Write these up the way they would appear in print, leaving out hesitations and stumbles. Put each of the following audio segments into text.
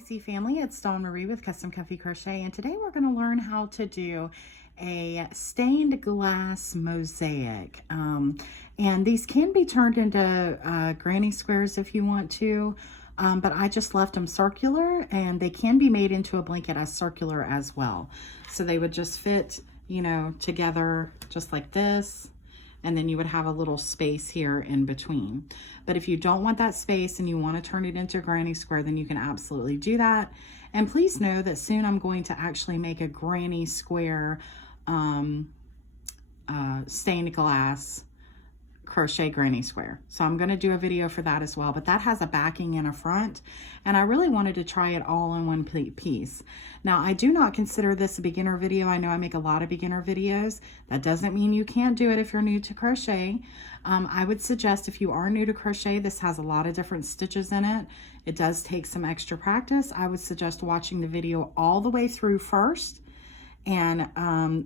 CC family, it's Dawn Marie with Custom Comfy Crochet, and today we're going to learn how to do a stained glass mosaic. And these can be turned into granny squares if you want to, but I just left them circular, and they can be made into a blanket as circular as well. So they would just fit, you know, together just like this. And then you would have a little space here in between. But if you don't want that space and you want to turn it into a granny square, then you can absolutely do that. And please know that soon I'm going to actually make a granny square stained glass crochet granny square. So I'm going to do a video for that as well, but that has a backing and a front, and I really wanted to try it all in one piece. Now, I do not consider this a beginner video. I know I make a lot of beginner videos. That doesn't mean you can't do it if you're new to crochet. I would suggest if you are new to crochet, this has a lot of different stitches in it. It does take some extra practice. I would suggest watching the video all the way through first, and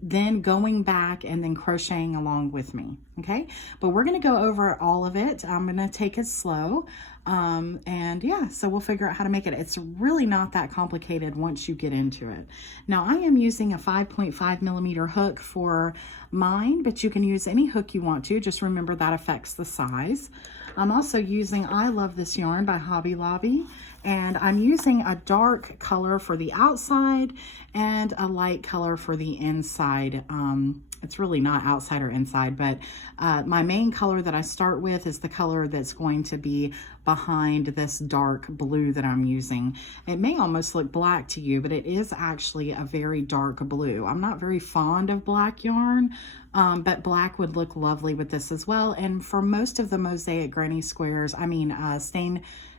then going back and then crocheting along with me, okay? But we're gonna go over all of it. I'm gonna take it slow, and yeah, so we'll figure out how to make it. It's really not that complicated once you get into it. Now, I am using a 5.5 millimeter hook for mine, but you can use any hook you want to. Just remember that affects the size. I'm also using I Love This Yarn by Hobby Lobby, and I'm using a dark color for the outside and a light color for the inside. It's really not outside or inside, but my main color that I start with is the color that's going to be behind this dark blue that I'm using. It may almost look black to you, but it is actually a very dark blue. I'm not very fond of black yarn, but black would look lovely with this as well. And for most of the mosaic granny squares, I mean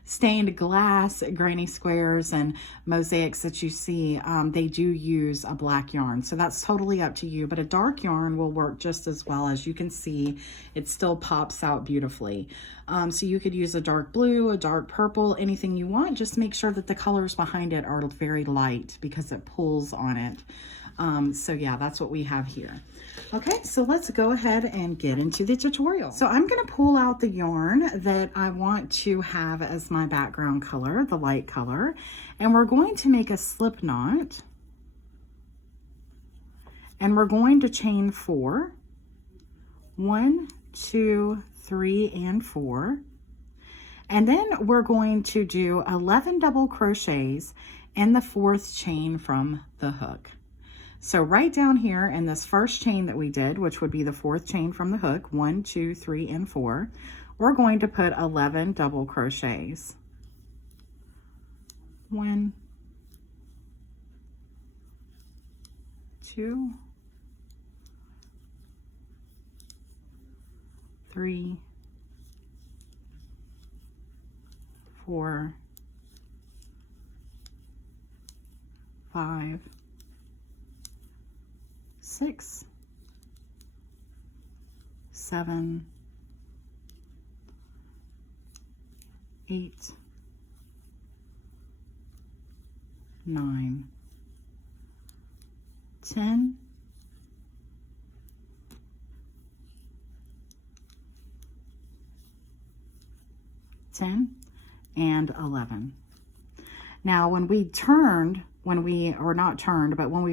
stained glass granny squares and mosaics that you see, they do use a black yarn. So that's totally up to you, but a dark yarn will work just as well. As you can see, it still pops out beautifully. So you could use a dark blue, a dark purple, anything you want. Just make sure that the colors behind it are very light because it pulls on it. So yeah, that's what we have here. Okay, so let's go ahead and get into the tutorial. So I'm going to pull out the yarn that I want to have as my background color, the light color, and we're going to make a slip knot, and we're going to chain 4, 1, 2, 3, and 4, and then we're going to do 11 double crochets in the 4th chain from the hook. So right down here in this first chain that we did, which would be the 4th chain from the hook, 1, 2, 3, and 4, we're going to put 11 double crochets. 1, 2, 3, 4, 5, 6, 7, 8, 9, 10, 10, and 11. Now, when we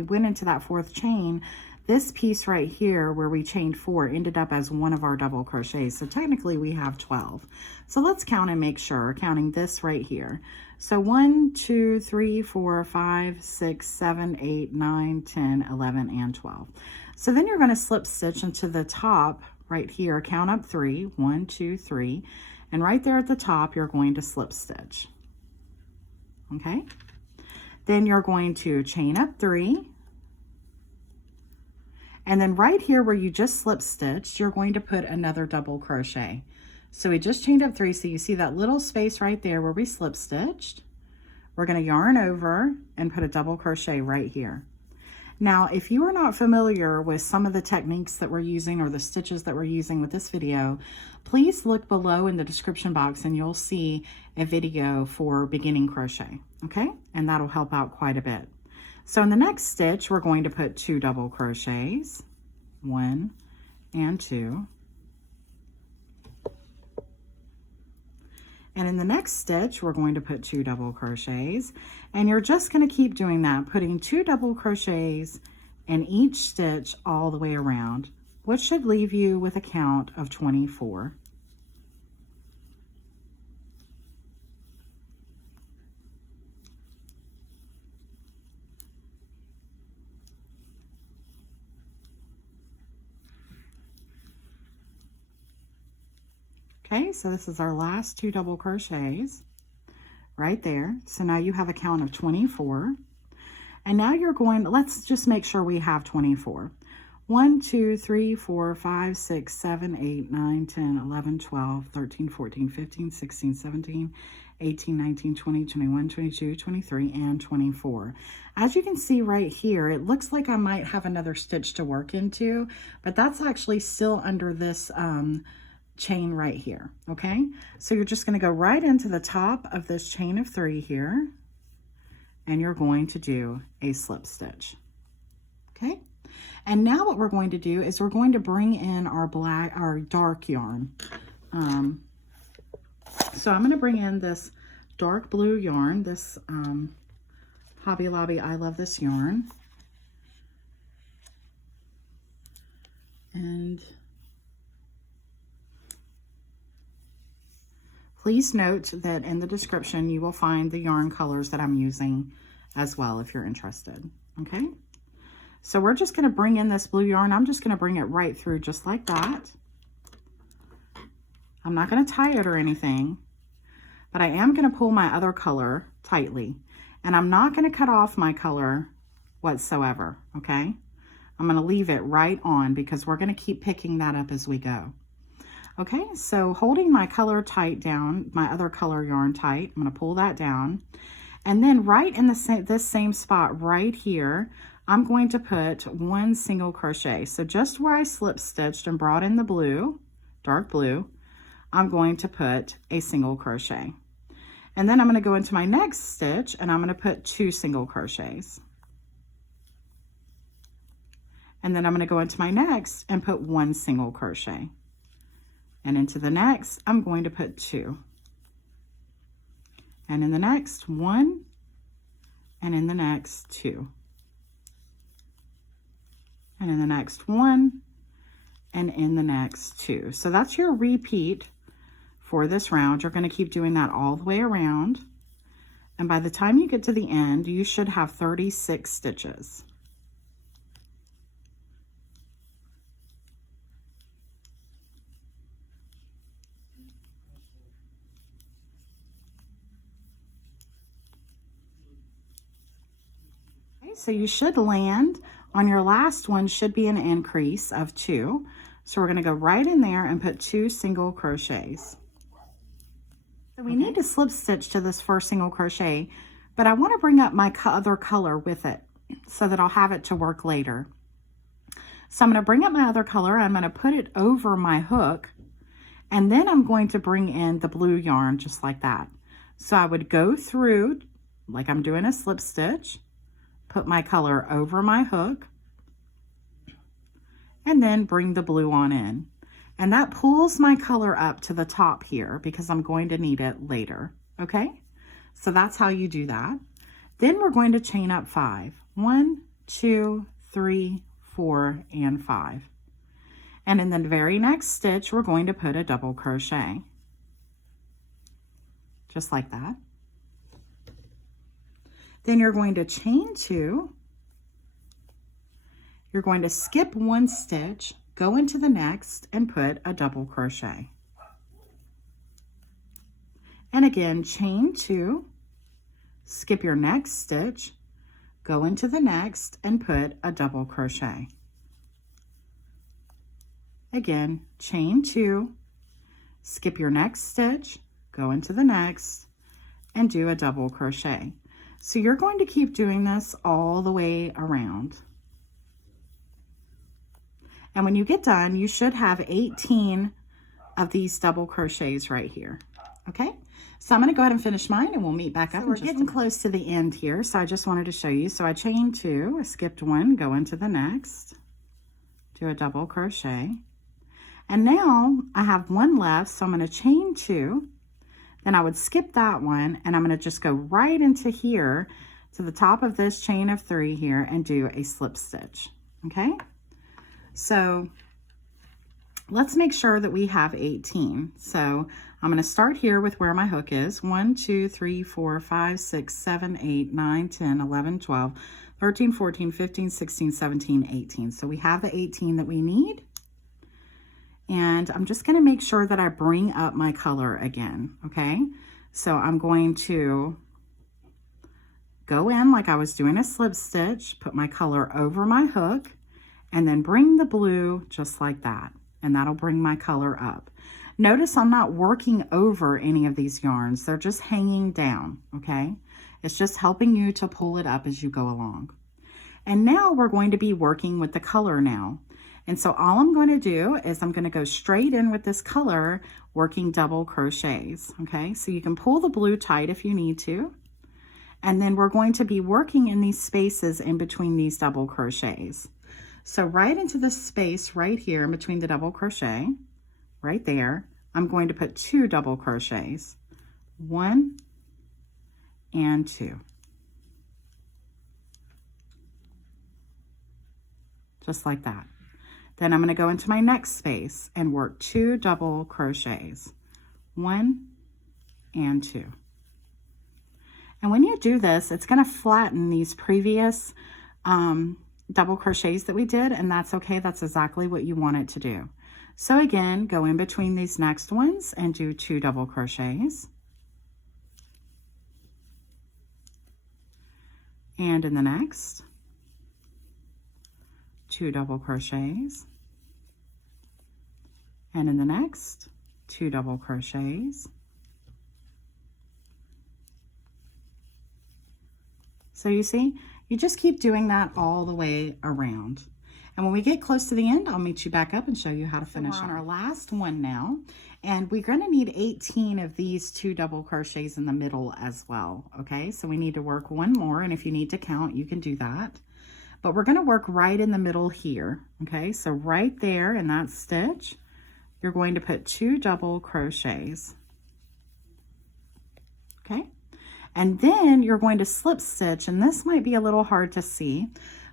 went into that 4th chain, this piece right here where we chained 4 ended up as one of our double crochets. So technically we have 12. So let's count and make sure, counting this right here. So 1, 2, 3, 4, 5, 6, 7, 8, 9, 10, 11, and 12. So then you're going to slip stitch into the top right here, count up 3, 1, 2, 3, and right there at the top you're going to slip stitch. Okay? Then you're going to chain up 3, and then right here where you just slip stitched, you're going to put another double crochet. So we just chained up 3, so you see that little space right there where we slip stitched. We're going to yarn over and put a double crochet right here. Now, if you are not familiar with some of the techniques that we're using or the stitches that we're using with this video, please look below in the description box and you'll see a video for beginning crochet, okay? And that'll help out quite a bit. So in the next stitch, we're going to put 2 double crochets, 1 and 2. And in the next stitch, we're going to put 2 double crochets, and you're just going to keep doing that, putting 2 double crochets in each stitch all the way around, which should leave you with a count of 24. Okay, so this is our last 2 double crochets right there. So now you have a count of 24. And now you're going, let's just make sure we have 24. 1, 2, 3, 4, 5, 6, 7, 8, 9, 10, 11, 12, 13, 14, 15, 16, 17, 18, 19, 20, 21, 22, 23, and 24. As you can see right here, it looks like I might have another stitch to work into, but that's actually still under this chain right here. Okay, so you're just going to go right into the top of this chain of 3 here, and you're going to do a slip stitch. Okay, and now what we're going to do is we're going to bring in our dark yarn. So I'm going to bring in this dark blue yarn, this Hobby Lobby I Love This yarn, and please note that in the description you will find the yarn colors that I'm using as well if you're interested. Okay, so we're just going to bring in this blue yarn. I'm just going to bring it right through just like that. I'm not going to tie it or anything, but I am going to pull my other color tightly, and I'm not going to cut off my color whatsoever. Okay, I'm going to leave it right on because we're going to keep picking that up as we go. Okay, so holding my color tight down, my other color yarn tight, I'm going to pull that down. And then right in this same spot right here, I'm going to put 1 single crochet. So just where I slip stitched and brought in the blue, dark blue, I'm going to put a single crochet. And then I'm going to go into my next stitch and I'm going to put 2 single crochets. And then I'm going to go into my next and put 1 single crochet. And into the next, I'm going to put 2. And in the next, 1. And in the next, 2. And in the next, 1. And in the next, 2. So that's your repeat for this round. You're going to keep doing that all the way around. And by the time you get to the end, you should have 36 stitches. So you should land on your last one, should be an increase of 2. So we're going to go right in there and put 2 single crochets. So we need to slip stitch to this first single crochet, but I want to bring up my other color with it so that I'll have it to work later. So I'm going to bring up my other color. I'm going to put it over my hook, and then I'm going to bring in the blue yarn just like that. So I would go through like I'm doing a slip stitch, put my color over my hook, and then bring the blue on in. And that pulls my color up to the top here because I'm going to need it later. Okay, so that's how you do that. Then we're going to chain up 5. 1, 2, 3, 4, and 5. And in the very next stitch, we're going to put a double crochet. Just like that. Then you're going to chain 2, you're going to skip 1 stitch, go into the next, and put a double crochet. And again, chain 2, skip your next stitch, go into the next, and put a double crochet. Again, chain 2, skip your next stitch, go into the next, and do a double crochet. So you're going to keep doing this all the way around. And when you get done, you should have 18 of these double crochets right here. Okay, so I'm going to go ahead and finish mine and we'll meet back up. So we're getting close to the end here, so I just wanted to show you. So I chained 2, I skipped 1, go into the next, do a double crochet. And now I have 1 left, so I'm going to chain 2, then I would skip that one, and I'm going to just go right into here to the top of this chain of 3 here and do a slip stitch. Okay, so let's make sure that we have 18. So I'm going to start here with where my hook is. 1, 2, 3, 4, 5, 6, 7, 8, 9, 10, 11, 12, 13, 14, 15, 16, 17, 18. So we have the 18 that we need. And I'm just going to make sure that I bring up my color again. Okay, so I'm going to go in like I was doing a slip stitch, put my color over my hook, and then bring the blue just like that. And that'll bring my color up. Notice I'm not working over any of these yarns. They're just hanging down, okay? It's just helping you to pull it up as you go along. And now we're going to be working with the color now. And so all I'm going to do is I'm going to go straight in with this color, working double crochets, okay? So you can pull the blue tight if you need to. And then we're going to be working in these spaces in between these double crochets. So right into the space right here in between the double crochet, right there, I'm going to put 2 double crochets, 1 and 2. Just like that. Then I'm going to go into my next space and work 2 double crochets, 1 and 2. And when you do this, it's going to flatten these previous double crochets that we did, and that's okay. That's exactly what you want it to do. So again, go in between these next ones and do 2 double crochets. And in the next, 2 double crochets. And in the next, 2 double crochets. So you see, you just keep doing that all the way around. And when we get close to the end, I'll meet you back up and show you how to finish on our last one now. And we're going to need 18 of these 2 double crochets in the middle as well. Okay, so we need to work one more. And if you need to count, you can do that. But we're going to work right in the middle here. Okay, so right there in that stitch, you're going to put 2 double crochets. Okay. And then you're going to slip stitch, and this might be a little hard to see,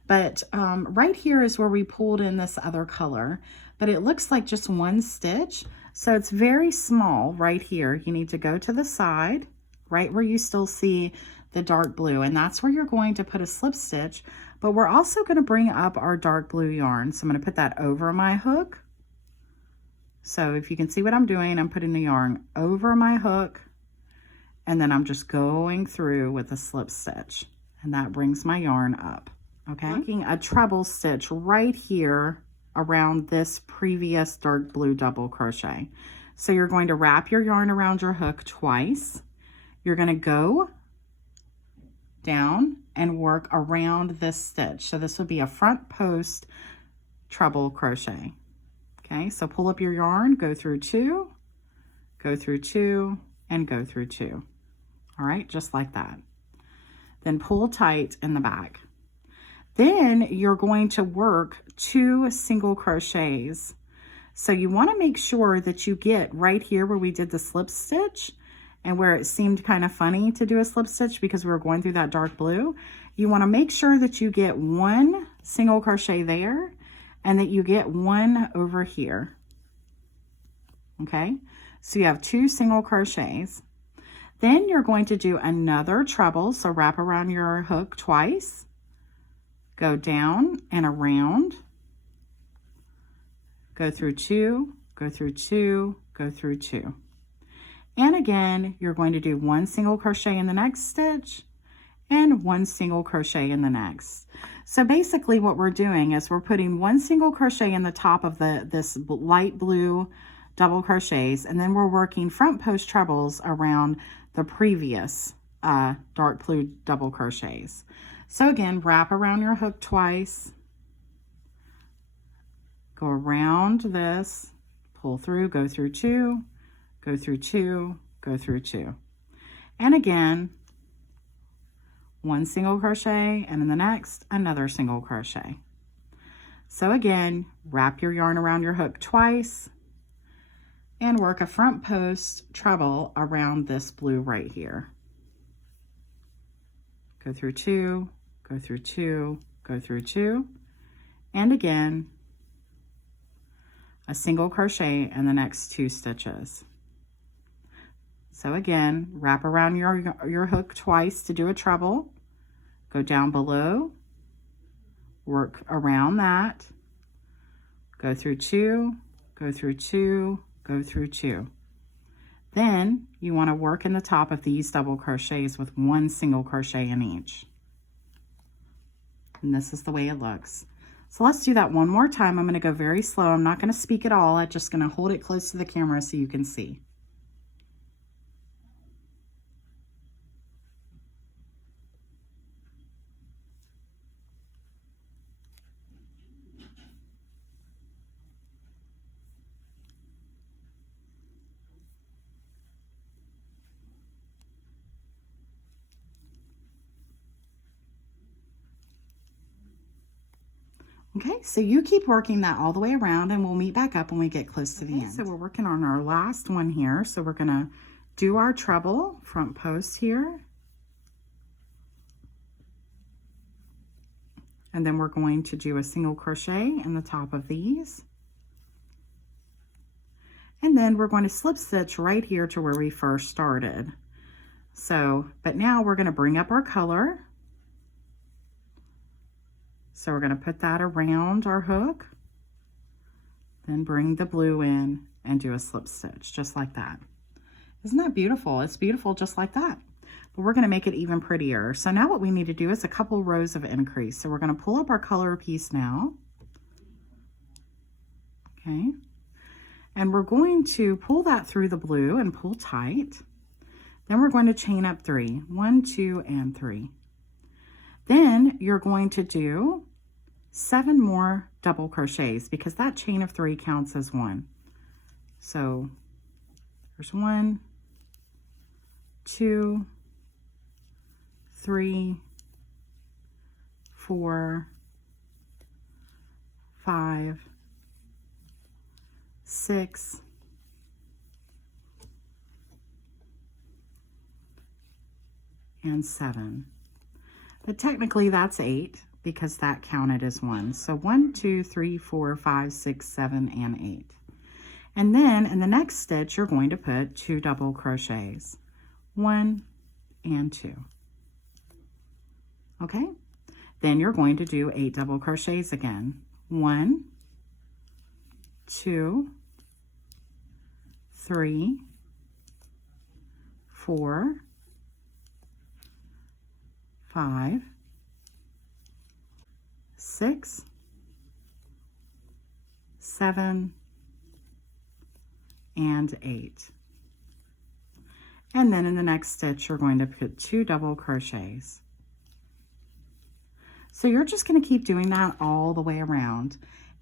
but right here is where we pulled in this other color, but it looks like just one stitch. So it's very small right here. You need to go to the side, right where you still see the dark blue, and that's where you're going to put a slip stitch, but we're also going to bring up our dark blue yarn. So I'm going to put that over my hook. So if you can see what I'm doing, I'm putting the yarn over my hook, and then I'm just going through with a slip stitch, and that brings my yarn up. Okay, making a treble stitch right here around this previous dark blue double crochet. So you're going to wrap your yarn around your hook twice. You're going to go down and work around this stitch. So this would be a front post treble crochet. Okay, so pull up your yarn, go through 2, go through 2, and go through 2. All right, just like that. Then pull tight in the back. Then you're going to work 2 single crochets. So you want to make sure that you get right here where we did the slip stitch and where it seemed kind of funny to do a slip stitch because we were going through that dark blue. You want to make sure that you get 1 single crochet there and that you get 1 over here. Okay, so you have 2 single crochets. Then you're going to do another treble, so wrap around your hook twice, go down and around, go through 2, go through 2, go through 2. And again, you're going to do 1 single crochet in the next stitch and 1 single crochet in the next. So basically what we're doing is we're putting 1 single crochet in the top of this light blue double crochets, and then we're working front post trebles around the previous dark blue double crochets. So again, wrap around your hook twice, go around this, pull through, go through 2, go through 2, go through 2. And again, 1 single crochet, and in the next, another single crochet. So again, wrap your yarn around your hook twice, and work a front post treble around this blue right here. Go through 2, go through 2, go through 2, and again a single crochet in the next 2 stitches. So again, wrap around your hook twice to do a treble, go down below, work around that, go through 2, go through 2, go through 2. Then you want to work in the top of these double crochets with 1 single crochet in each. And this is the way it looks. So let's do that one more time. I'm going to go very slow. I'm not going to speak at all. I'm just going to hold it close to the camera so you can see. Okay, so you keep working that all the way around and we'll meet back up when we get close to the end. So we're working on our last one here. So we're gonna do our treble front post here. And then we're going to do a single crochet in the top of these. And then we're going to slip stitch right here to where we first started. So, but now we're gonna bring up our color. So we're going to put that around our hook, then bring the blue in and do a slip stitch just like that. Isn't that beautiful? It's beautiful just like that. But we're going to make it even prettier. So now what we need to do is a couple rows of increase. So we're going to pull up our color piece now. Okay. And we're going to pull that through the blue and pull tight. Then we're going to chain up 3. 1, 2, and 3. Then you're going to do 7 more double crochets because that chain of 3 counts as 1. So there's 1, 2, 3, 4, 5, 6, and 7. But technically that's 8 because that counted as 1. So 1, 2, 3, 4, 5, 6, 7, and 8. And then in the next stitch, you're going to put 2 double crochets. 1 and 2. Okay? Then you're going to do 8 double crochets again. 1, 2, 3, 4, 5, 6, 7, and 8. And then in the next stitch, you're going to put 2 double crochets. So you're just going to keep doing that all the way around.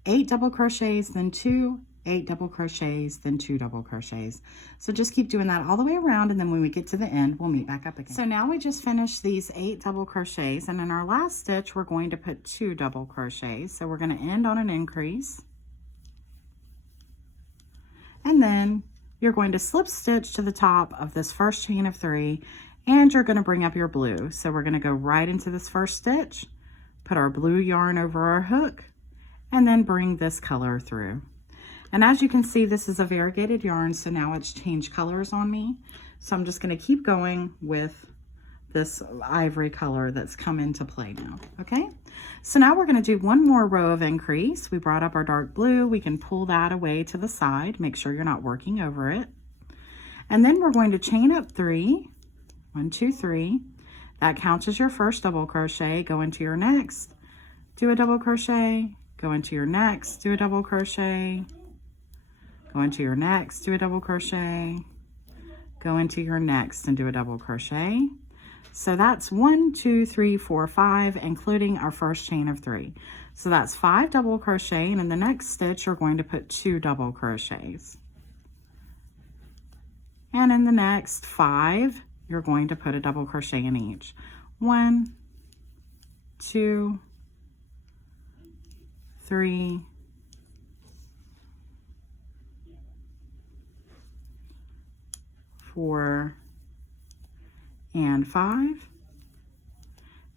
8 double crochets, then 2, 8 double crochets, then 2 double crochets. So just keep doing that all the way around, and then when we get to the end, we'll meet back up again. So now we just finished these 8 double crochets, and in our last stitch, we're going to put 2 double crochets. So we're going to end on an increase. And then you're going to slip stitch to the top of this first chain of 3, and you're going to bring up your blue. So we're going to go right into this first stitch, put our blue yarn over our hook, and then bring this color through. And as you can see, this is a variegated yarn, so now it's changed colors on me. So I'm just going to keep going with this ivory color that's come into play now, okay? So now we're going to do one more row of increase. We brought up our dark blue. We can pull that away to the side. Make sure you're not working over it. And then we're going to chain up 3. 1, 2, 3. That counts as your first double crochet. Go into your next, do a double crochet, go into your next, do a double crochet, go into your next, do a double crochet, go into your next and do a double crochet. So that's 1, 2, 3, 4, 5, including our first chain of 3. So that's 5 double crochet, and in the next stitch, you're going to put 2 double crochets. And in the next 5, you're going to put a double crochet in each. 1, 2, 3, 4 and 5,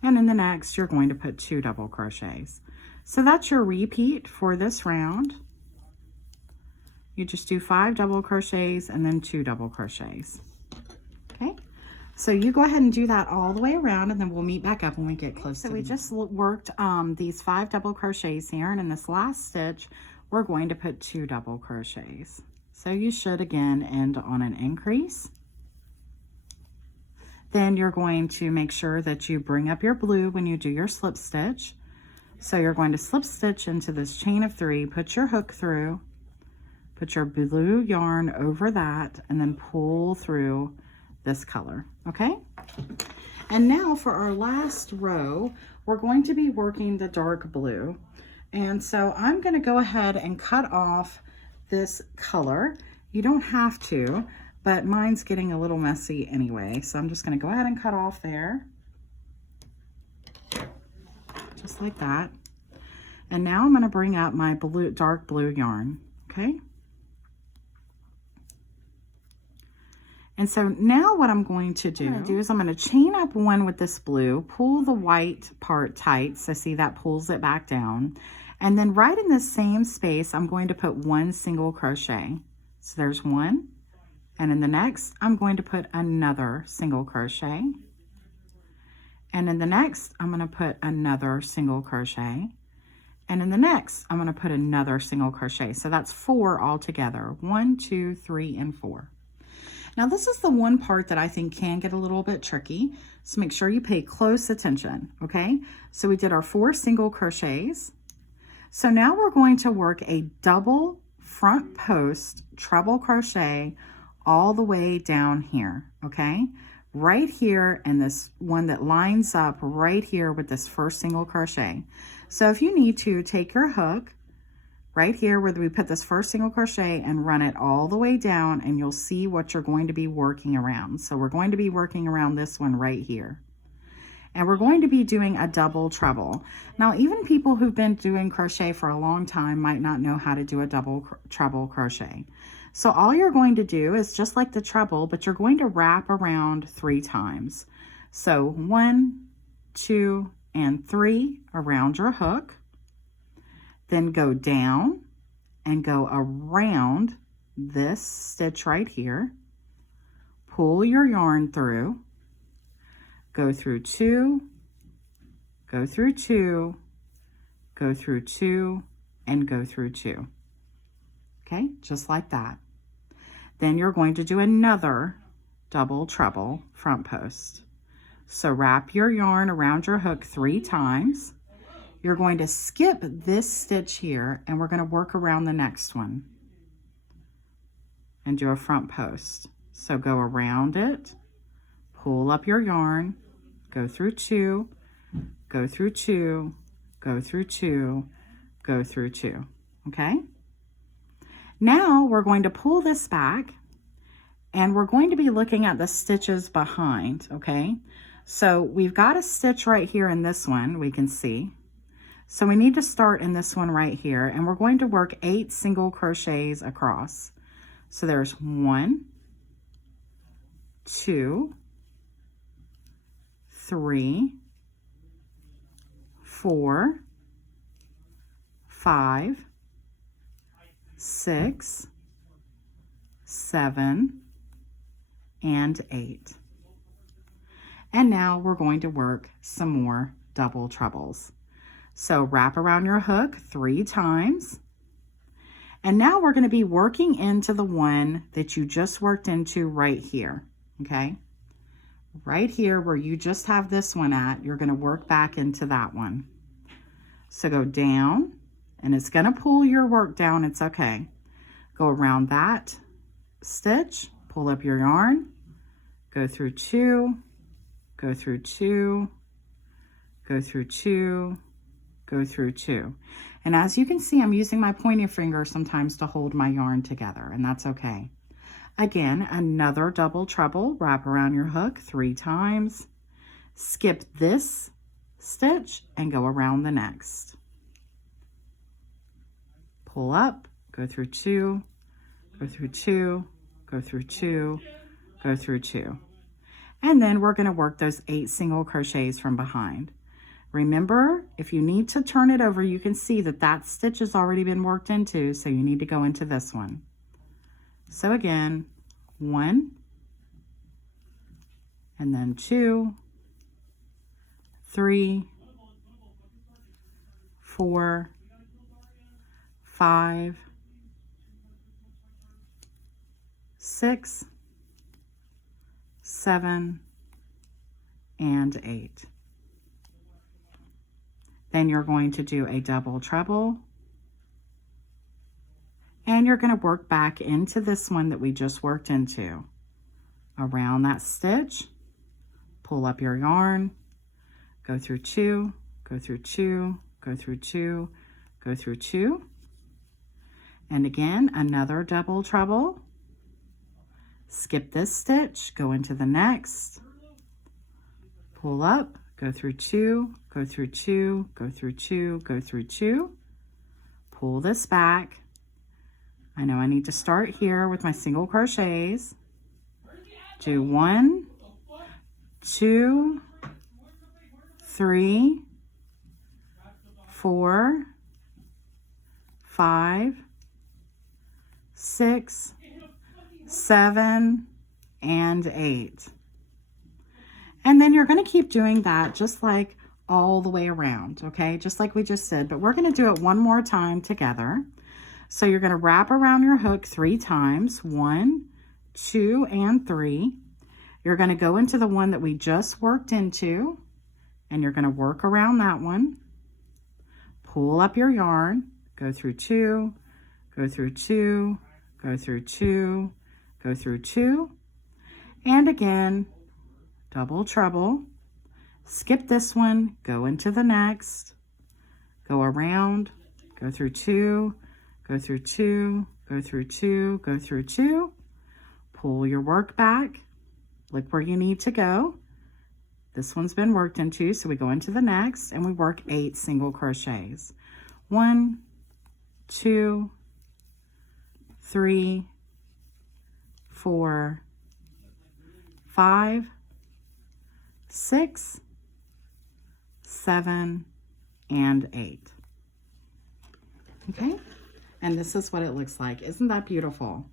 and in the next you're going to put 2 double crochets. So that's your repeat for this round. You just do 5 double crochets and then 2 double crochets. Okay, so you go ahead and do that all the way around, and then we'll meet back up when we get close. So we just worked these 5 double crochets here, and in this last stitch we're going to put 2 double crochets. So you should again end on an increase. Then you're going to make sure that you bring up your blue when you do your slip stitch. So you're going to slip stitch into this chain of 3, put your hook through, put your blue yarn over that, and then pull through this color, okay? And now for our last row, we're going to be working the dark blue. And so I'm going to go ahead and cut off this color. You don't have to, but mine's getting a little messy anyway. So I'm just going to go ahead and cut off there. Just like that. And now I'm going to bring up my blue, dark blue yarn, okay? And so now what I'm going to do is I'm going to chain up 1 with this blue, pull the white part tight, so see that pulls it back down. And then right in the same space, I'm going to put 1 single crochet. So there's 1. And in the next, I'm going to put another single crochet. And in the next, I'm going to put another single crochet. And in the next, I'm going to put another single crochet. So that's 4 altogether. 1, 2, 3, and 4. Now this is the one part that I think can get a little bit tricky. So make sure you pay close attention, okay? So we did our 4 single crochets. So now we're going to work a double front post treble crochet all the way down here, okay? Right here, and this one that lines up right here with this first single crochet. So if you need to, take your hook right here where we put this first single crochet and run it all the way down, and you'll see what you're going to be working around. So we're going to be working around this one right here. And we're going to be doing a double treble. Now, even people who've been doing crochet for a long time might not know how to do a double treble crochet. So all you're going to do is just like the treble, but you're going to wrap around 3 times. So 1, 2, and 3 around your hook. Then go down and go around this stitch right here. Pull your yarn through. Go through 2, go through 2, go through 2, and go through 2. Okay, just like that. Then you're going to do another double treble front post. So wrap your yarn around your hook 3 times. You're going to skip this stitch here, and we're going to work around the next one and do a front post. So go around it, pull up your yarn, go through 2, go through 2, go through 2, go through 2, okay? Now we're going to pull this back, and we're going to be looking at the stitches behind, okay? So we've got a stitch right here in this one, we can see. So we need to start in this one right here, and we're going to work 8 single crochets across. So there's 1, 2, 3, 4, 5, 6, 7, and 8. And now we're going to work some more double trebles. So wrap around your hook 3 times. And now we're going to be working into the one that you just worked into right here, okay? Right here where you just have this one at, you're going to work back into that one. So go down, and it's going to pull your work down, it's okay. Go around that stitch, pull up your yarn, go through 2, go through 2, go through 2, go through 2. And as you can see, I'm using my pointing finger sometimes to hold my yarn together, and that's okay. Again, another double treble, wrap around your hook 3 times, skip this stitch and go around the next. Pull up, go through 2, go through 2, go through 2, go through 2. And then we're going to work those 8 single crochets from behind. Remember, if you need to turn it over, you can see that that stitch has already been worked into, so you need to go into this one. So again, 1, and then 2, 3, 4, 5, 6, 7, and 8. Then you're going to do a double treble, and you're going to work back into this one that we just worked into. Around that stitch, pull up your yarn, go through 2, go through 2, go through 2, go through 2, and again another double treble. Skip this stitch, go into the next, pull up, go through 2, go through 2, go through 2, go through 2, pull this back. I know I need to start here with my single crochets. Do 1, 2, 3, 4, 5, 6, 7, and 8. And then you're going to keep doing that just like all the way around, okay? Just like we just did, but we're going to do it one more time together. So you're going to wrap around your hook 3 times, 1, 2, and 3. You're going to go into the one that we just worked into, and you're going to work around that one. Pull up your yarn, go through 2, go through 2, go through 2, go through 2, and again, double treble. Skip this one, go into the next, go around, go through 2, go through 2, go through 2, go through 2, pull your work back, look where you need to go. This one's been worked into, so we go into the next and we work 8 single crochets. 1, 2, 3, 4, 5, 6, 7, and 8. Okay, and this is what it looks like. Isn't that beautiful?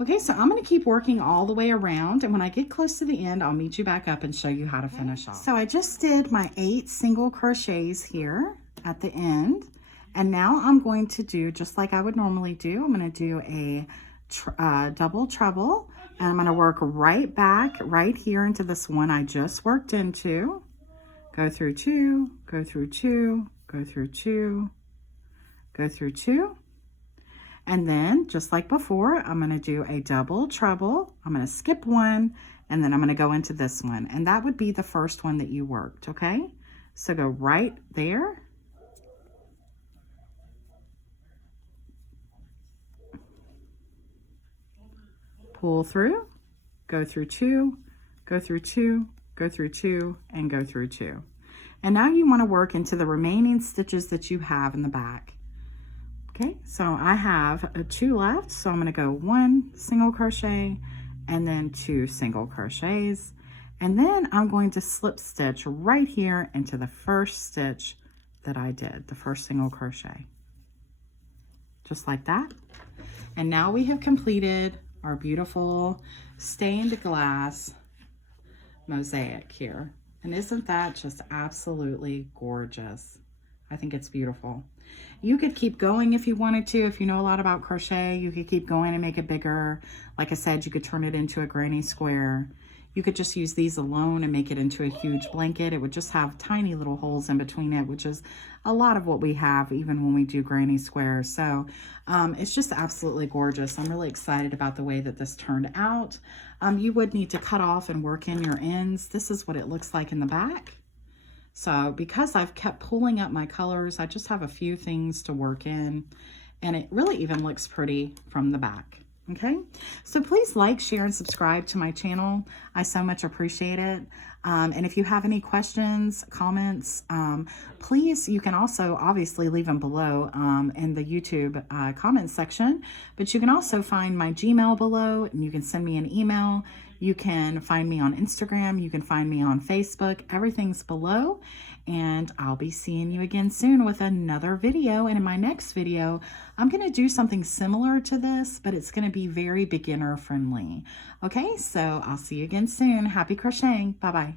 Okay, so I'm going to keep working all the way around, and when I get close to the end, I'll meet you back up and show you how to finish off. So I just did my 8 single crochets here at the end, and now I'm going to do just like I would normally do. I'm going to do a double treble, and I'm going to work right back right here into this one I just worked into. Go through 2, go through 2, go through 2, go through 2, and then just like before, I'm going to do a double treble. I'm going to skip one, and then I'm going to go into this one, and that would be the first one that you worked. Okay, so go right there, pull through, go through 2, go through 2, go through 2, and go through 2. And now you want to work into the remaining stitches that you have in the back. Okay, so I have 2 left, so I'm going to go 1 single crochet and then 2 single crochets, and then I'm going to slip stitch right here into the first stitch that I did, the first single crochet, just like that. And now we have completed our beautiful stained glass mosaic here. And isn't that just absolutely gorgeous? I think it's beautiful. You could keep going if you wanted to. If you know a lot about crochet, you could keep going and make it bigger. Like I said, you could turn it into a granny square. You could just use these alone and make it into a huge blanket. It would just have tiny little holes in between it, which is a lot of what we have even when we do granny squares. So it's just absolutely gorgeous. I'm really excited about the way that this turned out. You would need to cut off and work in your ends. This is what it looks like in the back. So because I've kept pulling up my colors, I just have a few things to work in, and it really even looks pretty from the back. Okay, so please like, share, and subscribe to my channel. I so much appreciate it. And if you have any questions, comments, please, you can also obviously leave them below in the YouTube comments section, but you can also find my Gmail below, and you can send me an email. You can find me on Instagram. You can find me on Facebook. Everything's below. And I'll be seeing you again soon with another video. And in my next video, I'm going to do something similar to this, but it's going to be very beginner friendly. Okay, so I'll see you again soon. Happy crocheting. Bye-bye.